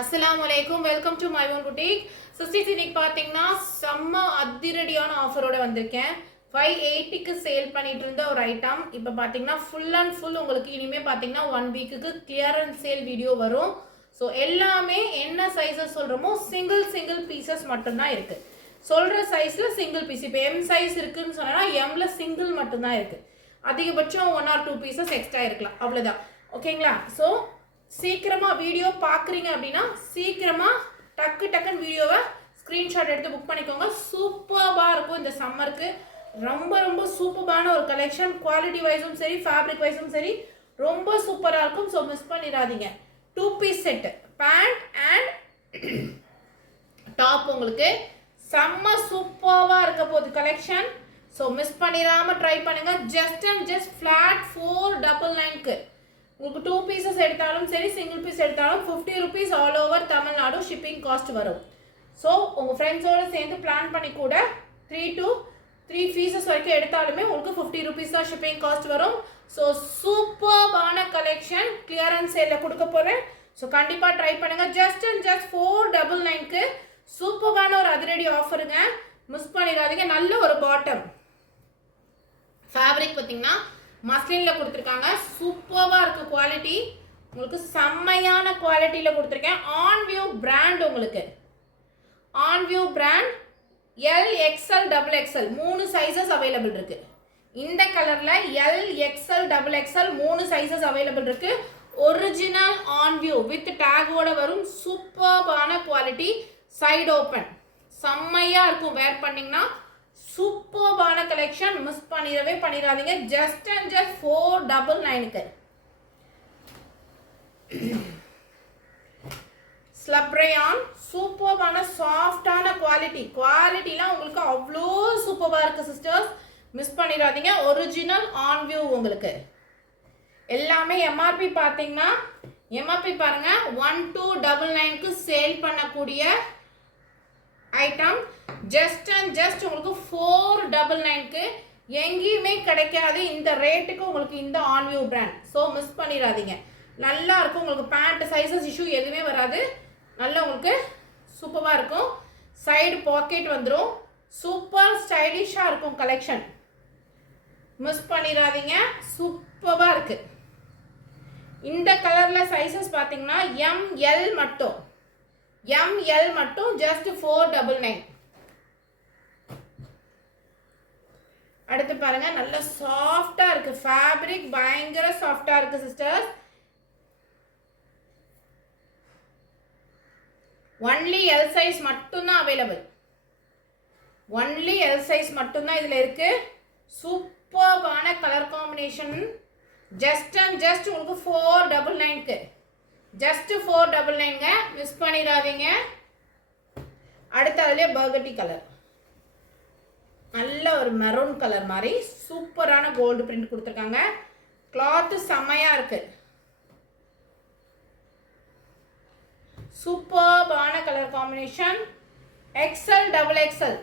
அஸ்லாம் வலைக்கும் welcome to my own boutique sisters இன்னைக்கு பார்த்தீங்கன்னா செம்ம அதிரடியான ஆஃபரோட வந்திருக்கேன். ஃபைவ் எயிட்டிக்கு சேல் பண்ணிட்டு இருந்த ஒரு ஐட்டம் இப்போ பார்த்தீங்கன்னா ஃபுல் அண்ட் ஃபுல் உங்களுக்கு இனிமேல் பார்த்தீங்கன்னா ஒன் வீக்குக்கு கிளியரன்ஸ் சேல் வீடியோ வரும். ஸோ எல்லாமே என்ன சைஸஸ் சொல்கிறோமோ சிங்கிள் சிங்கிள் பீசஸ் மட்டும்தான் இருக்குது சொல்கிற சைஸில் சிங்கிள் பீஸ் இப்போ எம் சைஸ் இருக்குதுன்னு சொன்னால் எம்ல சிங்கிள் மட்டும்தான் இருக்குது அதிகபட்சம் one or two pieces extra இருக்கலாம். அவ்வளோதான் ஓகேங்களா ஸோ சீக்கிரமாக வீடியோ பார்க்குறீங்க அப்படின்னா சீக்கிரமாக டக்கு டக்குன்னு வீடியோவை ஸ்க்ரீன்ஷாட் எடுத்து புக் பண்ணிக்கோங்க. சூப்பராக இருக்கும் இந்த சம்மருக்கு ரொம்ப ரொம்ப சூப்பரான ஒரு கலெக்ஷன் குவாலிட்டி வைஸும் சரி ஃபேப்ரிக் வைஸும் சரி ரொம்ப சூப்பராக இருக்கும். ஸோ மிஸ் பண்ணிடாதீங்க. Two piece set pant and top உங்களுக்கு செம்ம சூப்பராக இருக்க போகுது கலெக்ஷன் ஸோ மிஸ் பண்ணிடாமல் ட்ரை பண்ணுங்கள் just and just flat four double நைன்க்கு உங்களுக்கு டூ பீசஸ் எடுத்தாலும் சரி சிங்கிள் பீஸ் எடுத்தாலும் fifty rupees all over Tamil Nadu shipping cost வரும். ஸோ உங்கள் ஃப்ரெண்ட்ஸோடு சேர்ந்து பிளான் பண்ணி கூட த்ரீ டூ த்ரீ பீசஸ் வரைக்கும் எடுத்தாலுமே உங்களுக்கு ஃபிஃப்டி ருபீஸ் தான் ஷிப்பிங் காஸ்ட் வரும். ஸோ சூப்பர்பான கலெக்ஷன் கிளியரன்ஸ் சேலில் கொடுக்க போகிறேன் ஸோ கண்டிப்பாக ட்ரை பண்ணுங்கள் just and just four double நைன்க்கு சூப்பர்பான ஒரு அதிரடி ஆஃபருங்க மிஸ் பண்ணிடாதீங்க. நல்ல ஒரு பாட்டம் ஃபேப்ரிக் பார்த்தீங்கன்னா மஸ்லினில் கொடுத்துருக்காங்க. சூப்பராக இருக்கு குவாலிட்டி உங்களுக்கு செம்மையான குவாலிட்டியில் கொடுத்துருக்கேன். ஆன் வியூ பிராண்ட் உங்களுக்கு on view brand L XL double XL மூணு சைஸஸ் அவைலபிள் இருக்கு. இந்த கலரில் எல் எக்ஸ்எல் டபுள் எக்ஸ்எல் மூணு சைஸஸ் அவைலபிள் இருக்கு. ஒரிஜினல் ஆன் வியூ வித் டேகோட வரும். சூப்பர்பான குவாலிட்டி சைடு ஓப்பன் செம்மையாக இருக்கும். வேர் பண்ணிங்கன்னா சூப்பர்பான கலெக்ஷன் மிஸ் பண்ணிடவே பண்ணிடாதீங்க. Just and just four double நைனுக்கு ஸ்லப்ரேயான் சூப்பர்பான சாஃப்டான குவாலிட்டி குவாலிட்டிலாம் உங்களுக்கு அவ்வளோ சூப்பராக இருக்குது சிஸ்டர்ஸ் மிஸ் பண்ணிடாதீங்க. ஒரிஜினல் ஆன் வியூ உங்களுக்கு. எல்லாமே எம்ஆர்பி பார்த்தீங்கன்னா எம்ஆர்பி பாருங்க. ஒன் டூ டபுள் நைனுக்கு சேல் பண்ணக்கூடிய ஐட்டம் ஜஸ்ட் அண்ட் ஜஸ்ட் உங்களுக்கு ஃபோர் டபுள் நைனுக்கு எங்கேயுமே கிடைக்காது. இந்த ரேட்டுக்கு உங்களுக்கு இந்த ஆன்வியூ பிராண்ட் ஸோ மிஸ் பண்ணிடாதீங்க. நல்லா இருக்கும். உங்களுக்கு பேண்ட் சைஸஸ் இஷ்யூ எதுவுமே வராது. நல்லா உங்களுக்கு சூப்பராக இருக்கும். சைடு பாக்கெட் வந்துடும் சூப்பர் ஸ்டைலிஷாக இருக்கும் கலெக்ஷன் மிஸ் பண்ணிடாதீங்க. சூப்பராக இருக்குது இந்த கலரில் சைஸஸ் பார்த்தீங்கன்னா எம்எல் மட்டும். எம்எல் மட்டும் ஜஸ்ட் ஃபோர் டபுள் நைன் அடுத்து பாருங்க நல்ல சாஃப்டா இருக்கு. ஃபேப்ரிக் பயங்கர சாஃப்டா இருக்கு சிஸ்டர்ஸ் ஒன்லி எல் சைஸ் மட்டும்தான் அவைலபிள் ஒன்லி எல் சைஸ் மட்டும்தான் இதில் இருக்கு. சூப்பர்பான colour combination just and just உங்களுக்கு ஃபோர் டபுள் நைன்க்கு ஜஸ்ட் ஃபோர் டபுள் நைன்ங்க மிஸ் பண்ணிடாதீங்க. அடுத்து அதுலேயே பர்கட்டி கலர் நல்ல ஒரு மெரூன் கலர் மாதிரி சூப்பரான கோல்டு பிரிண்ட் கொடுத்துருக்காங்க. கிளாத்து செம்மையாக இருக்கு. சூப்பர்பான colour combination XL double XL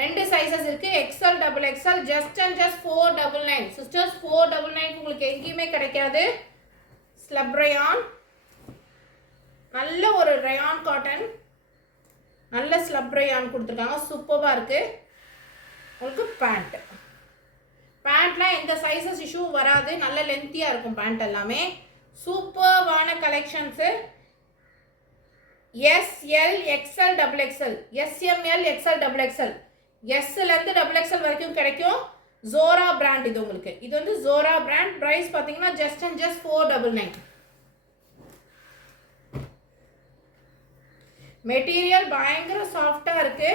ரெண்டு சைஸஸ் இருக்கு. XL double XL just and just four double nine sisters four double nine உங்களுக்கு எங்கேயுமே கிடைக்காது. ஸ்லப்ரையான் ஒரு ரயான் காட்டன் நல்ல ஸ்லப் ரயான் கொடுத்துருக்காங்க. சூப்பராக இருக்குது உங்களுக்கு பேண்ட் பேண்ட்லாம் எந்த சைஸஸ் இஷ்யூ வராது. நல்ல லென்த்தியாக இருக்கும் பேண்ட் எல்லாமே. சூப்பர்வான collections S L XL double XL S M L XL double XL எஸ்லேருந்து double XL வரைக்கும் கிடைக்கும். ஜோரா பிராண்ட் இது உங்களுக்கு. இது வந்து ஜோரா பிராண்ட் ப்ரைஸ் பார்த்தீங்கன்னா just and just four double nine material பயங்கர சாஃப்டாக இருக்கு.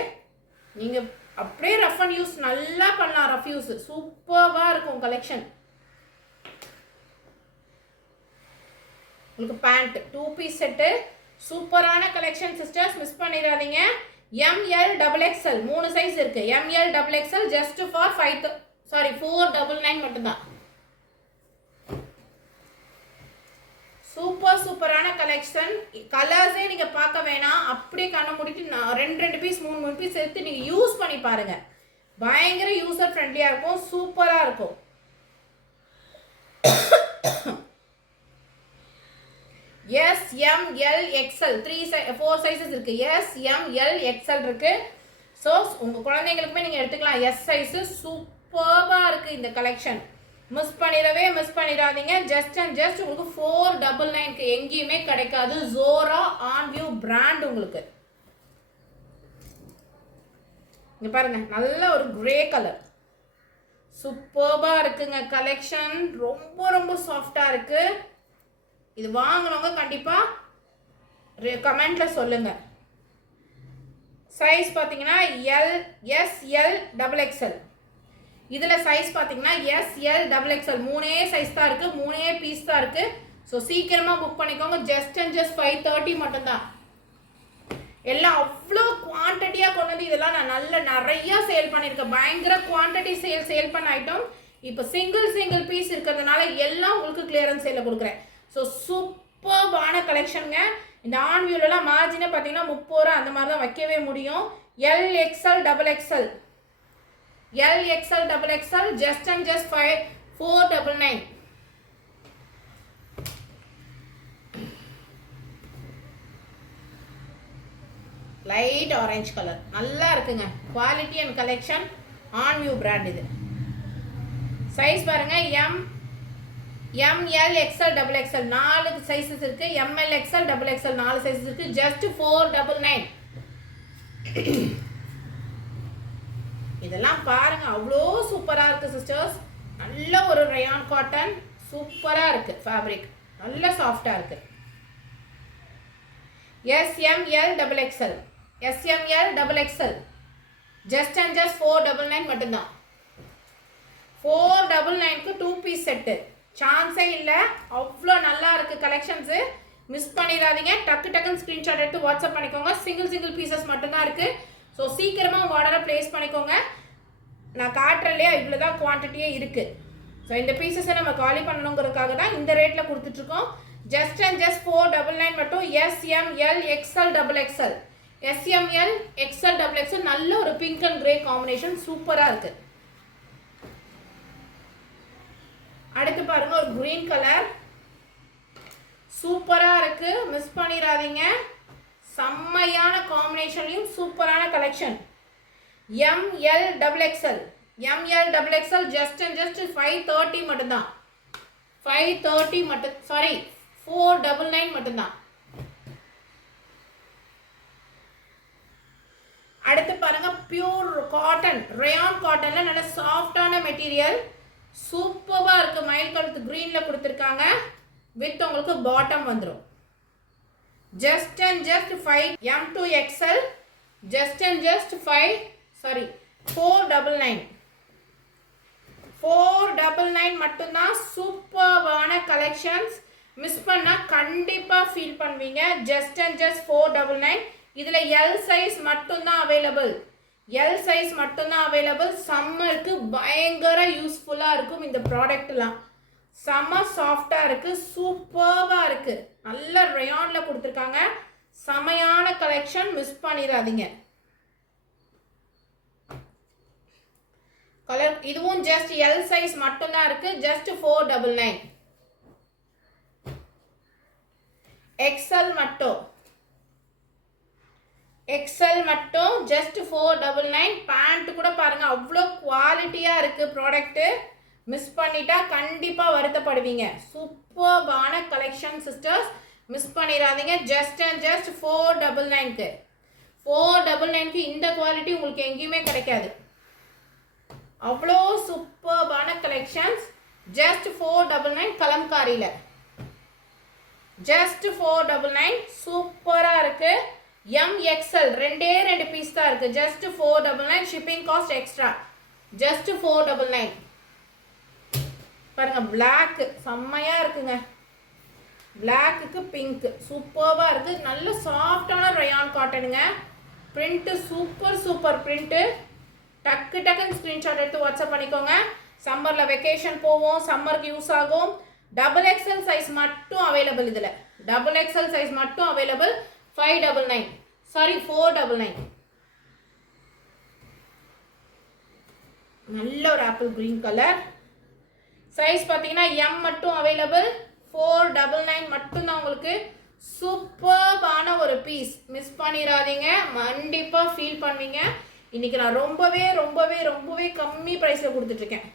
நீங்கள் அப்படியே ரஃப் அண்ட் யூஸ் நல்லா பண்ணலாம் ரஃப் யூஸ் சூப்பராக இருக்கும் கலெக்ஷன் உங்களுக்கு பேண்ட் டூ பீஸ் செட்டு சூப்பரான கலெக்ஷன் சிஸ்டர்ஸ் மிஸ் பண்ணிடாதீங்க. எம்எல் டபுள் எக்ஸ்எல் மூணு சைஸ் இருக்கு. M L double XL just four five sorry four double nine மட்டும்தான். சூப்பர் சூப்பரான கலெக்ஷன் கலர்ஸே நீங்க பார்க்க வேணாம். அப்படியே கண்ணை முடிட்டு நான் ரெண்டு ரெண்டு பீஸ் மூணு மூணு பீஸ் எடுத்து நீங்க யூஸ் பண்ணி பாருங்க. பயங்கர யூசர் ஃப்ரெண்ட்லியா இருக்கும் சூப்பரா இருக்கும். S M L XL three size four sizes இருக்கு. எஸ் எம் எல் எக்ஸ்எல் இருக்கு. ஸோ உங்கள் குழந்தைங்களுக்குமே நீங்கள் எடுத்துக்கலாம். எஸ் சைஸு சூப்பர்பாக இருக்குது இந்த கலெக்ஷன் மிஸ் பண்ணிடவே மிஸ் பண்ணிடாதீங்க ஜஸ்ட் அண்ட் ஜஸ்ட் உங்களுக்கு ஃபோர் டபுள் நைன்க்கு எங்கேயுமே கிடைக்காது. ஜோரா ஆன் வியூ பிராண்ட் உங்களுக்கு. இங்கே பாருங்க நல்ல ஒரு கிரே கலர் சூப்பர்பாக இருக்குங்க கலெக்ஷன் ரொம்ப ரொம்ப சாஃப்டாக இருக்கு. இது வாங்கினவங்க கண்டிப்பாக கமெண்டில் சொல்லுங்க. சைஸ் பார்த்தீங்கன்னா L S L double XL இதில் சைஸ் பார்த்தீங்கன்னா எஸ் எல் டபுள் எக்ஸ்எல் மூணே சைஸ் தான் இருக்குது மூணே பீஸ் தான் இருக்குது ஸோ சீக்கிரமாக புக் பண்ணிக்கோங்க. Just and just five thirty மட்டும்தான். எல்லாம் அவ்வளோ குவான்டிட்டியாக கொண்டு வந்து இதெல்லாம் நான் நல்ல நிறைய சேல் பண்ணியிருக்கேன். பயங்கர குவான்டிட்டி சேல் சேல் பண்ண ஐட்டம் இப்போ சிங்கிள் சிங்கிள் பீஸ் இருக்கிறதுனால எல்லாம் உங்களுக்கு கிளியரன்ஸ் சேலில் கொடுக்குறேன். ஸோ சூப்பர்பான கலெக்ஷனுங்க இந்த ஆன்வியூலலாம் மார்ஜினே பார்த்தீங்கன்னா முப்பது ரூபா அந்த மாதிரி தான் வைக்கவே முடியும். L XL double XL L XL double XL just and just five four double nine light orange colour நல்லா இருக்குங்க. Quality and collection on view brand இது. சைஸ் பாருங்க. M M L XL double XL நாலு sizes இருக்கு. M L XL double XL நாலு sizes இருக்கு. Just four double nine இதெல்லாம் பாருங்க அவ்வளோ சூப்பராக இருக்கு சிஸ்டர்ஸ் நல்ல ஒரு ரயான் காட்டன் சூப்பராக இருக்கு ஃபேப்ரிக் நல்ல சாஃப்டாக இருக்கு. S M L double XL S M L double XL just and just four double nine மட்டும்தான். ஃபோர் டபுள் நைனுக்கு டூ பீஸ் செட்டு சான்ஸே இல்லை. அவ்வளோ நல்லா இருக்கு கலெக்ஷன்ஸு மிஸ் பண்ணிடாதீங்க. டக்கு டக்குன்னு ஸ்க்ரீன்ஷாட் எடுத்து வாட்ஸ்அப் பண்ணிக்கோங்க. சிங்கிள் சிங்கிள் பீசஸ் மட்டும்தான் இருக்குது ஸோ சீக்கிரமாக உங்கள் ஆர்டரை ப்ளேஸ் பண்ணிக்கோங்க. நான் காட்டுறலையே இவ்வளோ தான் குவான்டிட்டியே இருக்குது ஸோ இந்த பீசஸை நம்ம காலி பண்ணணுங்கிறதுக்காக தான் இந்த ரேட்டில் கொடுத்துட்ருக்கோம் just and just four double nine மட்டும் S M L XL double XL S M L XL double XL நல்ல ஒரு பிங்க் அண்ட் கிரே காம்பினேஷன் சூப்பராக இருக்குது அடுத்து பாருங்க ஒரு க்ரீன் கலர் சூப்பராக இருக்குது மிஸ் பண்ணிடாதீங்க. காம்பினேஷன்லையும் சூப்பரான collection M L double XL M L double XL just and just five thirty மட்டும்தான். ஃபைவ் தேர்ட்டி மட்டும் சாரி ஃபோர் டபுள் நைன் மட்டும்தான். அடுத்து பாருங்க பியூர் காட்டன் ரயான் காட்டனில் நல்ல சாஃப்டான மெட்டீரியல் சூப்பராக இருக்குது மயில் கழுத்து க்ரீனில் கொடுத்துருக்காங்க. வித் உங்களுக்கு பாட்டம் வந்துடும் just and just five M to XL just and just five sorry four double nine four double nine மட்டும்தான் சூப்பர்வான கலெக்ஷன்ஸ் மிஸ் பண்ணால் கண்டிப்பாக ஃபீல் பண்ணுவீங்க. Just and just four double nine இதில் எல் சைஸ் மட்டும்தான் available L size மட்டும்தான் available சம்மருக்கு பயங்கர யூஸ்ஃபுல்லாக இருக்கும் இந்த ப்ராடக்ட்லாம் செம்ம சாஃப்டாக இருக்குது சூப்பர்வாக இருக்குது நல்ல ரயானில் கொடுத்துருக்காங்க. செமையான கலெக்ஷன் மிஸ் பண்ணிடாதீங்க. கலர் இதுவும் ஜஸ்ட் எல் சைஸ் மட்டும்தான் இருக்கு just four double nine XL மட்டும். எக்ஸல் மட்டும் just four double nine pant கூட பாருங்க அவ்வளோ குவாலிட்டியாக இருக்கு ப்ராடக்ட்டு மிஸ் பண்ணிட்டா கண்டிப்பாக வருத்தப்படுவீங்க. சூப்பர்பான கலெக்ஷன் சிஸ்டர்ஸ் மிஸ் பண்ணிடாதீங்க. Just and just four double நைன்க்கு four double நைன்க்கு இந்த குவாலிட்டி உங்களுக்கு எங்கேயுமே கிடைக்காது. அவ்வளோ சூப்பர்பான collections just four double nine கலம்காரியில். Just four double nine சூப்பராக இருக்குது எம் எக்ஸ்எல் ரெண்டே ரெண்டு பீஸ் தான் இருக்குது just four double nine shipping cost extra just four double nine பாருங்கள் பிளாக்கு செம்மையாக இருக்குங்க. பிளாக்குக்கு பிங்க் சூப்பர்வாக இருக்குது நல்ல சாஃப்டான ரயான் காட்டனுங்க பிரிண்ட்டு சூப்பர் சூப்பர் பிரிண்ட்டு டக்கு டக்குன்னு ஸ்க்ரீன்ஷாட் எடுத்து வாட்ஸ்அப் பண்ணிக்கோங்க. சம்மரில் வெக்கேஷன் போவோம். சம்மருக்கு யூஸ் ஆகும். டபுள் எக்ஸ்எல் சைஸ் மட்டும் அவைலபிள் இதில். டபுள் எக்ஸ்எல் சைஸ் மட்டும் available five double nine sorry four double nine நல்ல ஒரு ஆப்பிள் க்ரீன் கலர் சைஸ் பார்த்தீங்கன்னா எம் மட்டும் அவைலபிள் ஃபோர் டபுள் நைன் மட்டும்தான் உங்களுக்கு சூப்பர்பான ஒரு பீஸ் மிஸ் பண்ணிடாதீங்க கண்டிப்பாக ஃபீல் பண்ணுவீங்க. இன்னைக்கு நான் ரொம்பவே ரொம்பவே ரொம்பவே கம்மி ப்ரைஸில் கொடுத்துட்ருக்கேன்.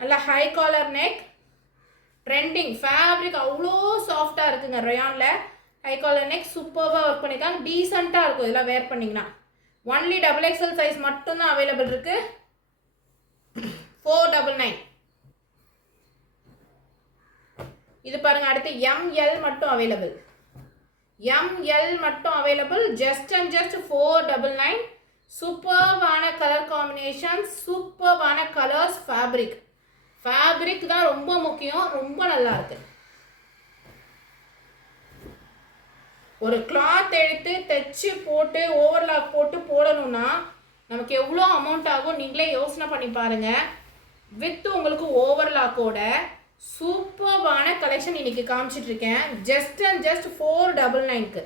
நல்லா high collar neck trending fabric அவ்வளோ சாஃப்டாக இருக்குங்க ரயானில். ஹை காலர் நெக் சூப்பராக ஒர்க் பண்ணியிருக்காங்க. டீசெண்டாக இருக்கும் இதெல்லாம் வேர் பண்ணிங்கன்னா. ஒன்லி டபுள் எக்ஸல் சைஸ் மட்டும்தான் அவைலபிள் இருக்குது ஃபோர் டபுள் நைன் இது பாருங்க அடுத்து எம்எல் மட்டும் அவைலபிள் எம்எல் மட்டும் available just and just four double nine சூப்பர்வான colour combination சூப்பர்வான கலர்ஸ் ஃபேப்ரிக் ஃபேப்ரிக் தான் ரொம்ப முக்கியம் ரொம்ப நல்லா இருக்கு. ஒரு கிளாத் எடுத்து தைச்சு போட்டு ஓவர்லாக் போட்டு போடணும்னா நமக்கு எவ்வளோ அமௌண்ட் ஆகும்? நீங்களே யோசனை பண்ணி பாருங்கள் வித் உங்களுக்கு ஓவர்லாக்கோட சூப்பர்வான கலெக்ஷன் இன்னைக்கு காமிச்சிட்டு இருக்கேன் just and just four double நைன்க்கு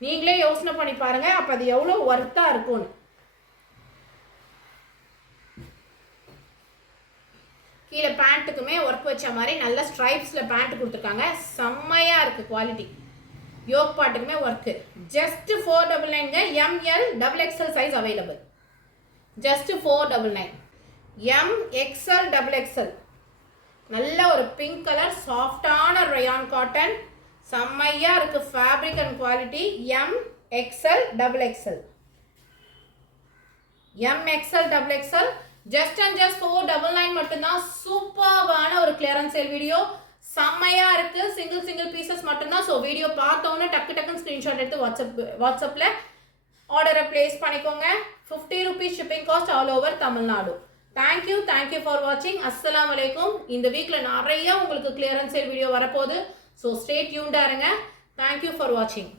நீங்களே யோசனை பண்ணி பாருங்க அப்போ அது எவ்வளோ ஒர்த்தாக இருக்கும்னு. கீழே பேண்ட்டுக்குமே ஒர்க் வச்ச மாதிரி நல்ல ஸ்ட்ரைப்ஸில் பேண்ட் கொடுத்துருக்காங்க. செம்மையாக இருக்குது குவாலிட்டி யோக் பாட்டுக்குமே work just four double நைனுங்க M L double XL size available just four double nine M XL double XL நல்ல ஒரு பிங்க் கலர் சாஃப்டான ரயான் காட்டன் செம்மையாக இருக்குது fabric and quality M XL double XL M XL double XL just and just four double nine மட்டும்தான். சூப்பர்வான ஒரு clearance sale video செம்மையாக இருக்குது சிங்கிள் சிங்கிள் பீசஸ் மட்டும்தான். ஸோ வீடியோ பார்த்தோன்னே டக்கு டக்குன்னு ஸ்க்ரீன்ஷாட் எடுத்து வாட்ஸ்அப் வாட்ஸ்அப்பில் ஆர்டரை ப்ளேஸ் பண்ணிக்கோங்க. Fifty rupees shipping cost all over Tamil Nadu thank you thank you for வாட்சிங் அஸ்லாம் வலைக்கும் இந்த வீக்கில் நிறைய உங்களுக்கு கிளியரன்ஸ் வீடியோ வரப்போகுது. ஸோ ஸ்டே டியூன்டாக இருங்க. தேங்க்யூ ஃபார் வாட்சிங்